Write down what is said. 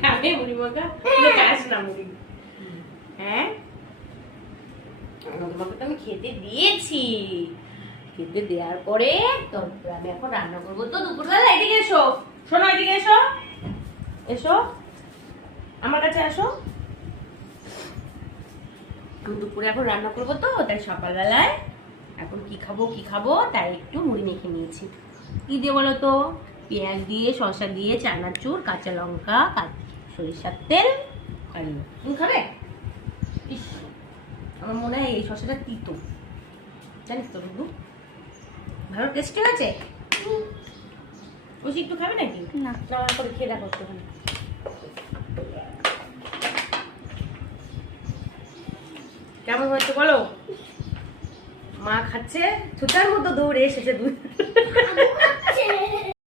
খাবে মুড়ি মাখা? খাস না মুড়ি? হ্যাঁ, তোমাকে তো আমি খেতে দিয়েছি। খেতে দেওয়ার পরে তারপর আমি এখন রান্না করবো। তো দুপুরবেলা এদিকে এসো, শোনো, এদিকে এসো, এসো আমার কাছে আসো। আমি দুপুরে এখন রান্না করবো, তো তাই সকালবেলায় এখন কি খাবো তাই একটু মুড়ি মেখে নিয়েছি। কি দিয়ে বলো তো? পেঁয়াজ দিয়ে, শসা দিয়ে, চানাচুর, কাঁচা লঙ্কা, সরিষার তেল, আর তুমি খাবে? ইস, আমার মনে হয় এই শসাটা তিতো, জানিস তো বন্ধু? ভালো টেস্টি হয়েছে। ওই একটু খাবে নাকি? না। আমার করে খেয়ে দেখো একটুখানি। কেমন হয়েছে বলো? মা খাচ্ছে, ছুটার মতো দৌড়ে এসেছে দুধ।